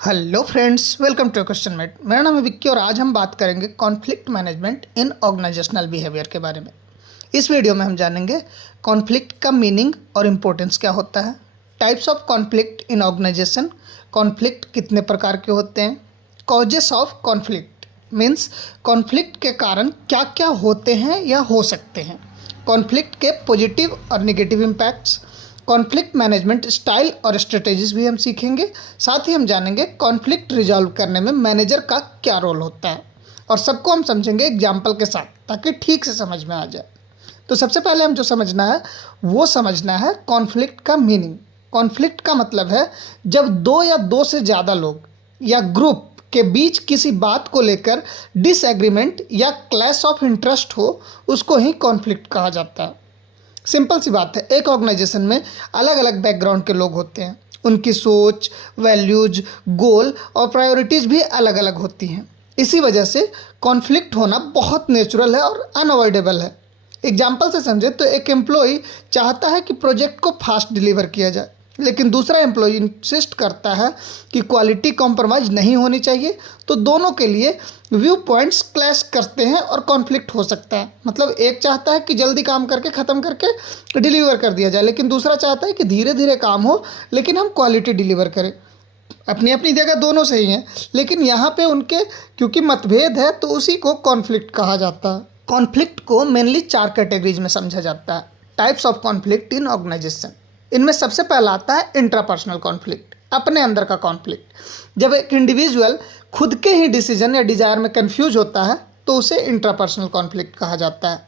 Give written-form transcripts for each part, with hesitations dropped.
Hello friends, welcome to Question Mate. मेरा नाम है विक्की और आज हम बात करेंगे conflict management in organisational behaviour के बारे में। इस वीडियो में हम जानेंगे कॉन्फ्लिक्ट का मीनिंग और इम्पोर्टेंस क्या होता है, types of conflict in organisation, conflict कितने प्रकार के होते हैं, causes of conflict means conflict के कारण क्या क्या होते हैं या हो सकते हैं, कॉन्फ्लिक्ट के पॉजिटिव और negative impacts, conflict management style और स्ट्रेटेजीज भी हम सीखेंगे। साथ ही हम जानेंगे कॉन्फ्लिक्ट रिजॉल्व करने में मैनेजर का क्या रोल होता है और सबको हम समझेंगे एग्जाम्पल के साथ ताकि ठीक से समझ में आ जाए। तो सबसे पहले हम जो समझना है कॉन्फ्लिक्ट का मीनिंग। कॉन्फ्लिक्ट का मतलब है जब दो या दो से ज़्यादा लोग या ग्रुप के बीच किसी बात को लेकर डिसएग्रीमेंट या क्लैश ऑफ इंटरेस्ट हो, उसको ही कॉन्फ्लिक्ट कहा जाता है। सिंपल सी बात है, एक ऑर्गेनाइजेशन में अलग अलग बैकग्राउंड के लोग होते हैं, उनकी सोच, वैल्यूज, गोल और प्रायोरिटीज़ भी अलग अलग होती हैं। इसी वजह से कॉन्फ्लिक्ट होना बहुत नेचुरल है और अनअवॉइडेबल है। एग्जाम्पल से समझे तो एक एम्प्लॉय चाहता है कि प्रोजेक्ट को फास्ट डिलीवर किया जाए, लेकिन दूसरा एम्प्लॉय इंसिस्ट करता है कि क्वालिटी कॉम्प्रोमाइज़ नहीं होनी चाहिए। तो दोनों के लिए व्यू पॉइंट्स क्लैश करते हैं और कॉन्फ्लिक्ट हो सकता है। मतलब एक चाहता है कि जल्दी काम करके ख़त्म करके डिलीवर कर दिया जाए, लेकिन दूसरा चाहता है कि धीरे धीरे काम हो लेकिन हम क्वालिटी डिलीवर करें। अपनी अपनी जगह दोनों सही हैं, लेकिन यहाँ पे उनके क्योंकि मतभेद है तो उसी को कॉन्फ्लिक्ट कहा जाता है। कॉन्फ्लिक्ट को मेनली 4 कैटेगरीज में समझा जाता है। Types of conflict in organisation. इनमें सबसे पहला आता है इंट्रापर्सनल कॉन्फ्लिक्ट, अपने अंदर का कॉन्फ्लिक्ट। जब एक इंडिविजुअल खुद के ही डिसीजन या डिज़ायर में कंफ्यूज होता है तो उसे इंट्रापर्सनल कॉन्फ्लिक्ट कहा जाता है।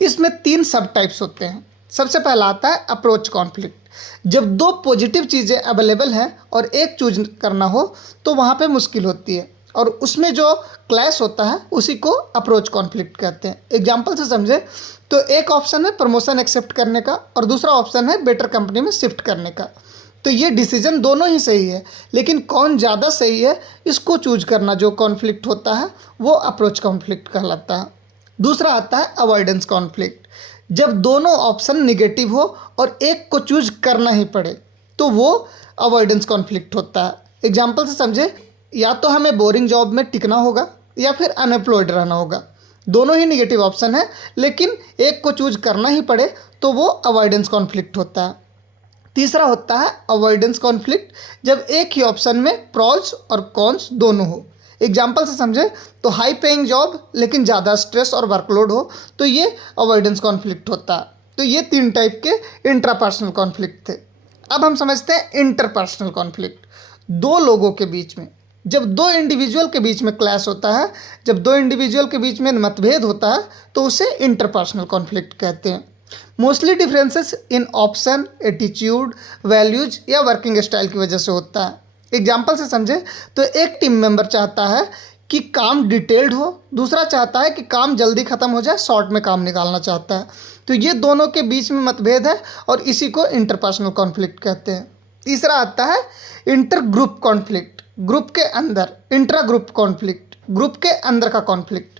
इसमें 3 सब टाइप्स होते हैं। सबसे पहला आता है अप्रोच कॉन्फ्लिक्ट। जब 2 पॉजिटिव चीज़ें अवेलेबल हैं और एक चूज करना हो तो वहाँ पे मुश्किल होती है और उसमें जो क्लैश होता है उसी को अप्रोच कॉन्फ्लिक्ट कहते हैं। एग्जाम्पल से समझे तो एक ऑप्शन है प्रमोशन एक्सेप्ट करने का और दूसरा ऑप्शन है बेटर कंपनी में शिफ्ट करने का। तो ये डिसीजन दोनों ही सही है, लेकिन कौन ज़्यादा सही है इसको चूज करना जो कॉन्फ्लिक्ट होता है वो अप्रोच कॉन्फ्लिक्ट कहलाता है। दूसरा आता है अवॉइडेंस कॉन्फ्लिक्ट। जब दोनों ऑप्शन निगेटिव हो और एक को चूज करना ही पड़े तो वो अवॉइडेंस कॉन्फ्लिक्ट होता है। एग्जाम्पल से समझे, या तो हमें बोरिंग जॉब में टिकना होगा या फिर अनएम्प्लॉयड रहना होगा। दोनों ही निगेटिव ऑप्शन है, लेकिन एक को चूज करना ही पड़े तो वो अवॉइडेंस कॉन्फ्लिक्ट होता है। तीसरा होता है अवॉइडेंस कॉन्फ्लिक्ट, जब एक ही ऑप्शन में प्रॉज और कॉन्स दोनों हो। एग्जाम्पल से समझे तो हाई पेइंग जॉब लेकिन ज़्यादा स्ट्रेस और वर्कलोड हो तो ये अवॉइडेंस कॉन्फ्लिक्ट होता है। तो ये 3 टाइप के इंट्रापर्सनल कॉन्फ्लिक्ट थे। अब हम समझते हैं इंटरपर्सनल कॉन्फ्लिक्ट। 2 लोगों के बीच में, जब 2 इंडिविजुअल के बीच में क्लैश होता है, जब 2 इंडिविजुअल के बीच में मतभेद होता है तो उसे इंटरपर्सनल कॉन्फ्लिक्ट कहते हैं। Mostly differences in option, attitude, values या वर्किंग स्टाइल की वजह से होता है। एग्जाम्पल से समझे तो एक टीम मेंबर चाहता है कि काम डिटेल्ड हो, दूसरा चाहता है कि काम जल्दी ख़त्म हो जाए, शॉर्ट में काम निकालना चाहता है। तो ये दोनों के बीच में मतभेद है और इसी को इंटरपर्सनल कॉन्फ्लिक्ट कहते हैं। तीसरा आता है इंटर ग्रुप कॉन्फ्लिक्ट, ग्रुप के अंदर। इंट्रा ग्रुप कॉन्फ्लिक्ट, ग्रुप के अंदर का कॉन्फ्लिक्ट।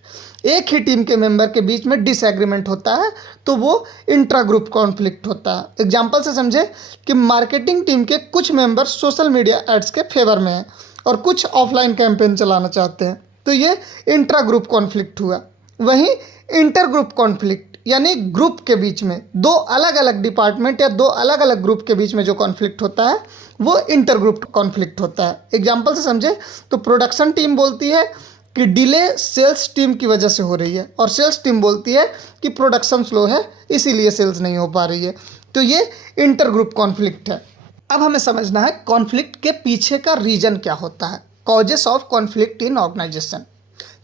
एक ही टीम के मेंबर के बीच में डिसएग्रीमेंट होता है तो वो इंट्रा ग्रुप कॉन्फ्लिक्ट होता है। एग्जाम्पल से समझे कि मार्केटिंग टीम के कुछ मेंबर सोशल मीडिया एड्स के फेवर में हैं और कुछ ऑफलाइन कैंपेन चलाना चाहते हैं, तो ये इंट्रा ग्रुप कॉन्फ्लिक्ट हुआ। वहीं इंटर ग्रुप कॉन्फ्लिक्ट यानी ग्रुप के बीच में 2 अलग अलग डिपार्टमेंट या 2 अलग अलग ग्रुप के बीच में जो कॉन्फ्लिक्ट होता है वो इंटर ग्रुप कॉन्फ्लिक्ट होता है। एग्जाम्पल से समझे तो प्रोडक्शन टीम बोलती है कि डिले सेल्स टीम की वजह से हो रही है और सेल्स टीम बोलती है कि प्रोडक्शन स्लो है इसीलिए सेल्स नहीं हो पा रही है। तो ये इंटर ग्रुप कॉन्फ्लिक्ट है। अब हमें समझना है कॉन्फ्लिक्ट के पीछे का रीजन क्या होता है, causes of conflict in organisation.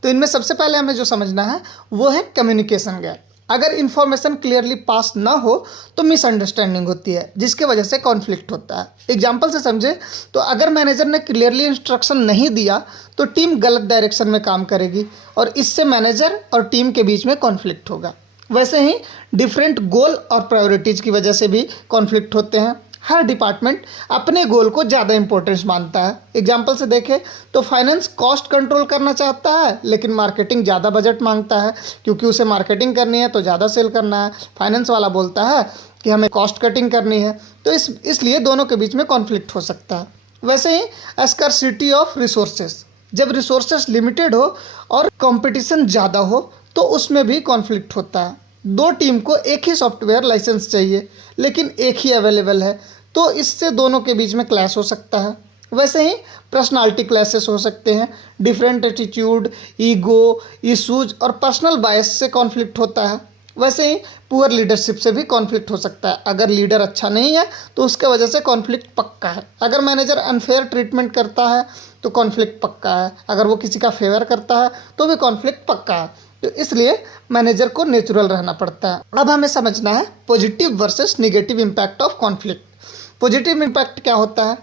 तो इनमें सबसे पहले हमें जो समझना है वो है कम्युनिकेशन गैप। अगर इन्फॉर्मेशन क्लियरली पास ना हो तो मिसअंडरस्टैंडिंग होती है जिसके वजह से कॉन्फ्लिक्ट होता है। एग्जाम्पल से समझे तो अगर मैनेजर ने क्लियरली इंस्ट्रक्शन नहीं दिया तो टीम गलत डायरेक्शन में काम करेगी और इससे मैनेजर और टीम के बीच में कॉन्फ्लिक्ट होगा। वैसे ही डिफरेंट गोल और प्रायोरिटीज़ की वजह से भी कॉन्फ्लिक्ट होते हैं। हर डिपार्टमेंट अपने गोल को ज़्यादा इंपॉर्टेंस मानता है। एग्जाम्पल से देखें तो फाइनेंस कॉस्ट कंट्रोल करना चाहता है लेकिन मार्केटिंग ज़्यादा बजट मांगता है, क्योंकि उसे मार्केटिंग करनी है तो ज़्यादा सेल करना है। फाइनेंस वाला बोलता है कि हमें कॉस्ट कटिंग करनी है, तो इसलिए दोनों के बीच में कॉन्फ्लिक्ट हो सकता है। वैसे ही स्कार्सिटी ऑफ रिसोर्सेस, जब रिसोर्सेस लिमिटेड हो और कंपटीशन ज़्यादा हो तो उसमें भी कॉन्फ्लिक्ट होता है। दो टीम को एक ही सॉफ्टवेयर लाइसेंस चाहिए लेकिन एक ही अवेलेबल है, तो इससे दोनों के बीच में क्लैश हो सकता है। वैसे ही पर्सनालिटी क्लैशेस हो सकते हैं, डिफरेंट एटीट्यूड, ईगो इशूज और पर्सनल बायस से कॉन्फ्लिक्ट होता है। वैसे ही पुअर लीडरशिप से भी कॉन्फ्लिक्ट हो सकता है। अगर लीडर अच्छा नहीं है तो उसके वजह से कॉन्फ्लिक्ट पक्का है। अगर मैनेजर अनफेयर ट्रीटमेंट करता है तो कॉन्फ्लिक्ट पक्का है। अगर वो किसी का फेवर करता है तो भी कॉन्फ्लिक्ट पक्का है। तो इसलिए मैनेजर को नेचुरल रहना पड़ता है। अब हमें समझना है positive versus negative impact of conflict. Positive impact क्या होता है?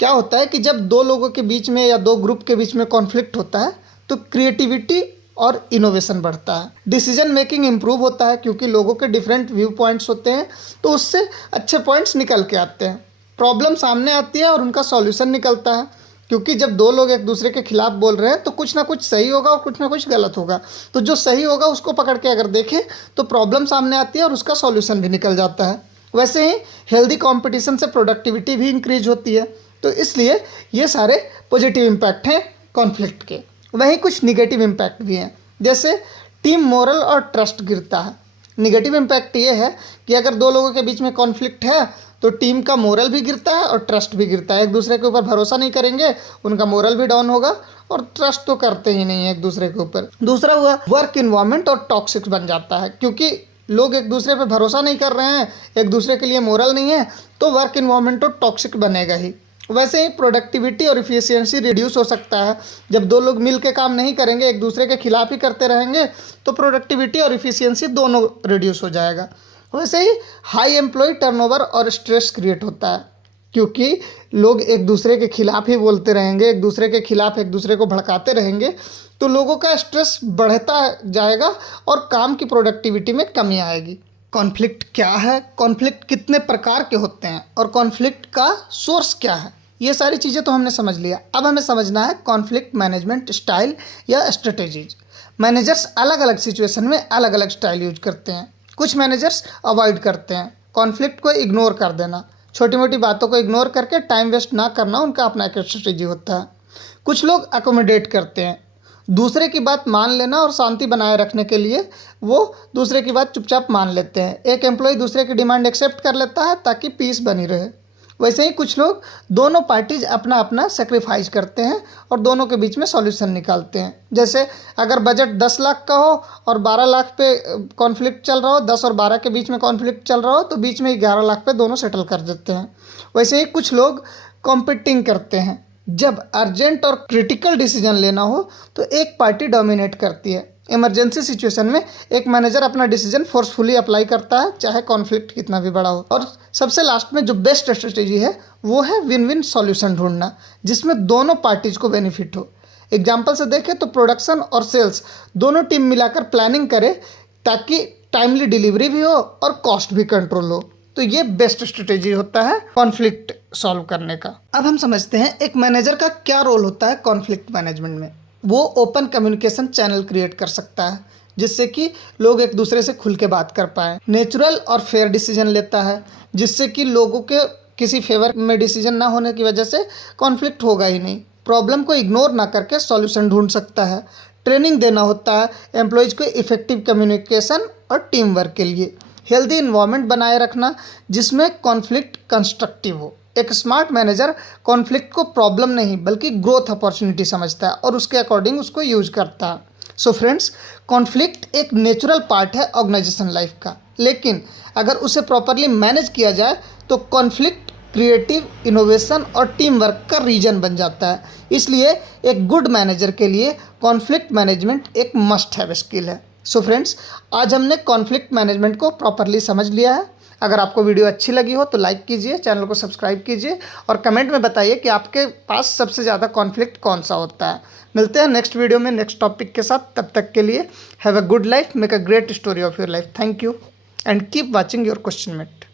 क्या होता है कि जब दो लोगों के बीच में या दो ग्रुप के बीच में कॉन्फ्लिक्ट होता है तो क्रिएटिविटी और इनोवेशन बढ़ता है, डिसीजन मेकिंग इम्प्रूव होता है क्योंकि लोगों के डिफरेंट व्यू पॉइंट्स होते हैं तो उससे अच्छे पॉइंट्स निकल के आते हैं। प्रॉब्लम सामने आती है और उनका सॉल्यूशन निकलता है, क्योंकि जब दो लोग एक दूसरे के खिलाफ बोल रहे हैं तो कुछ ना कुछ सही होगा और कुछ ना कुछ गलत होगा। तो जो सही होगा उसको पकड़ के अगर देखें तो प्रॉब्लम सामने आती है और उसका सॉल्यूशन भी निकल जाता है। वैसे ही हेल्दी कंपटीशन से प्रोडक्टिविटी भी इंक्रीज होती है। तो इसलिए ये सारे पॉजिटिव इम्पैक्ट हैं कॉन्फ्लिक्ट के। वहीं कुछ निगेटिव इम्पैक्ट भी हैं, जैसे टीम मोरल और ट्रस्ट गिरता है। निगेटिव इम्पैक्ट ये है कि अगर दो लोगों के बीच में कॉन्फ्लिक्ट है तो टीम का मोरल भी गिरता है और ट्रस्ट भी गिरता है। एक दूसरे के ऊपर भरोसा नहीं करेंगे, उनका मोरल भी डाउन होगा और ट्रस्ट तो करते ही नहीं है एक दूसरे के ऊपर। दूसरा हुआ वर्क इन्वायरमेंट और टॉक्सिक बन जाता है, क्योंकि लोग एक दूसरे पे भरोसा नहीं कर रहे हैं, एक दूसरे के लिए मोरल नहीं है, तो वर्क इन्वायरमेंट तो टॉक्सिक बनेगा ही। वैसे ही प्रोडक्टिविटी और इफिशियंसी रिड्यूस हो सकता है। जब दो लोग मिल के काम नहीं करेंगे, एक दूसरे के खिलाफ ही करते रहेंगे, तो प्रोडक्टिविटी और इफिशियंसी दोनों रिड्यूस हो जाएगा। वैसे ही हाई एम्प्लॉय टर्नओवर और स्ट्रेस क्रिएट होता है, क्योंकि लोग एक दूसरे के खिलाफ ही बोलते रहेंगे, एक दूसरे के खिलाफ एक दूसरे को भड़काते रहेंगे, तो लोगों का स्ट्रेस बढ़ता जाएगा और काम की प्रोडक्टिविटी में कमी आएगी। कॉन्फ्लिक्ट क्या है, कॉन्फ्लिक्ट कितने प्रकार के होते हैं और कॉन्फ्लिक्ट का सोर्स क्या है, ये सारी चीज़ें तो हमने समझ लिया। अब हमें समझना है कॉन्फ्लिक्ट मैनेजमेंट स्टाइल या स्ट्रेटेजीज। मैनेजर्स अलग अलग सिचुएशन में अलग अलग स्टाइल यूज करते हैं। कुछ मैनेजर्स अवॉइड करते हैं, कॉन्फ्लिक्ट को इग्नोर कर देना, छोटी मोटी बातों को इग्नोर करके टाइम वेस्ट ना करना उनका अपना एक स्ट्रेटेजी होता है। कुछ लोग अकोमोडेट करते हैं, दूसरे की बात मान लेना और शांति बनाए रखने के लिए वो दूसरे की बात चुपचाप मान लेते हैं। एक एम्प्लॉय दूसरे की डिमांड एक्सेप्ट कर लेता है ताकि पीस बनी रहे। वैसे ही कुछ लोग दोनों पार्टीज अपना अपना सेक्रीफाइस करते हैं और दोनों के बीच में सॉल्यूशन निकालते हैं। जैसे अगर बजट 10 लाख का हो और 12 लाख पे कॉन्फ्लिक्ट चल रहा हो, 10 और 12 के बीच में कॉन्फ्लिक्ट चल रहा हो, तो बीच में 11 लाख पे दोनों सेटल कर देते हैं। वैसे ही कुछ लोग कॉम्पिटिंग करते हैं, जब अर्जेंट और क्रिटिकल डिसीजन लेना हो तो एक पार्टी डोमिनेट करती है। इमरजेंसी सिचुएशन में एक मैनेजर अपना डिसीजन फोर्सफुली अप्लाई करता है, चाहे कॉन्फ्लिक्ट कितना भी बड़ा हो। और सबसे लास्ट में जो बेस्ट स्ट्रेटेजी है वो है विन विन सॉल्यूशन ढूंढना, जिसमें दोनों पार्टीज को बेनिफिट हो। एग्जाम्पल से देखें तो प्रोडक्शन और सेल्स दोनों टीम मिलाकर प्लानिंग करे ताकि टाइमली डिलीवरी भी हो और कॉस्ट भी कंट्रोल हो। तो ये बेस्ट स्ट्रेटेजी होता है कॉन्फ्लिक्ट सॉल्व करने का। अब हम समझते हैं एक मैनेजर का क्या रोल होता है कॉन्फ्लिक्ट मैनेजमेंट में। वो ओपन कम्युनिकेशन चैनल क्रिएट कर सकता है, जिससे कि लोग एक दूसरे से खुल के बात कर पाएँ। नेचुरल और फेयर डिसीजन लेता है, जिससे कि लोगों के किसी फेवर में डिसीजन ना होने की वजह से कॉन्फ्लिक्ट होगा ही नहीं। प्रॉब्लम को इग्नोर ना करके सॉल्यूशन ढूंढ सकता है। ट्रेनिंग देना होता है एम्प्लॉयज़ को इफेक्टिव कम्युनिकेशन और टीम वर्क के लिए। हेल्दी इन्वायरमेंट बनाए रखना जिसमें कॉन्फ्लिक्ट कंस्ट्रक्टिव हो। एक स्मार्ट मैनेजर कॉन्फ्लिक्ट को प्रॉब्लम नहीं बल्कि ग्रोथ अपॉर्चुनिटी समझता है और उसके अकॉर्डिंग उसको यूज करता है। सो फ्रेंड्स, कॉन्फ्लिक्ट एक नेचुरल पार्ट है ऑर्गेनाइजेशन लाइफ का, लेकिन अगर उसे प्रॉपरली मैनेज किया जाए तो कॉन्फ्लिक्ट क्रिएटिव, इनोवेशन और टीम वर्क का रीजन बन जाता है। इसलिए एक गुड मैनेजर के लिए कॉन्फ्लिक्ट मैनेजमेंट एक मस्ट हैव स्किल है। सो फ्रेंड्स, आज हमने कॉन्फ्लिक्ट मैनेजमेंट को प्रॉपरली समझ लिया है। अगर आपको वीडियो अच्छी लगी हो तो लाइक कीजिए, चैनल को सब्सक्राइब कीजिए और कमेंट में बताइए कि आपके पास सबसे ज़्यादा कॉन्फ्लिक्ट कौन सा होता है। मिलते हैं नेक्स्ट वीडियो में नेक्स्ट टॉपिक के साथ। तब तक के लिए have a good life, make a great story of your life. Thank you and keep watching your Question met.